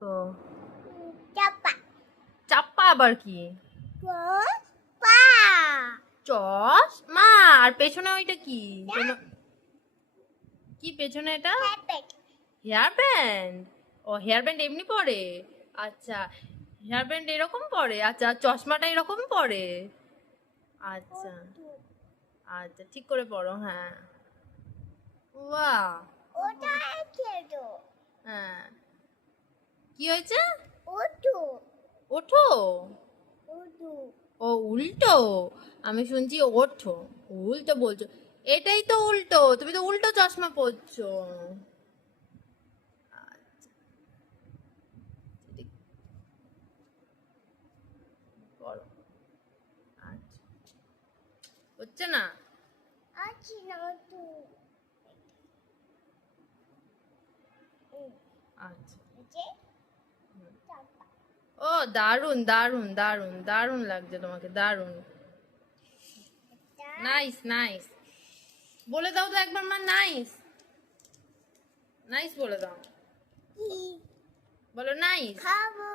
তো চাপা চাপ্পা আবার কি? পা চশমা। আর পেছনে ওইটা কি? কি পেছনে এটা? হ্যাপেট হেয়ার ব্যান্ড। ও হেয়ার ব্যান্ড এমনি পরে? আচ্ছা, হেয়ার ব্যান্ড এরকম পরে? আচ্ছা, চশমাটা এরকম পরে? আচ্ছা আচ্ছা, ঠিক করে পড়ো। হ্যাঁ, বাহ। ওটা খেলো হ্যাঁ, কি হয়েছে? ওটু ওঠো? ওটু ও উল্টো। আমি শুনছি ওঠো, উল্টো বলছো। এটাই তো উল্টো, তুমি তো উল্টো চশমা পরছো। আচ্ছা, ঠিক করো। আচ্ছা, হচ্ছে না? আছি না ওটু আচ্ছা। যে চাপা ও দারুন দারুন দারুন দারুন লাগছে তোমাকে, দারুন। Nice nice. বলে দাও তো একবার, মা নাইস। নাইস বলে দাও। কি বলো নাইস। খাবো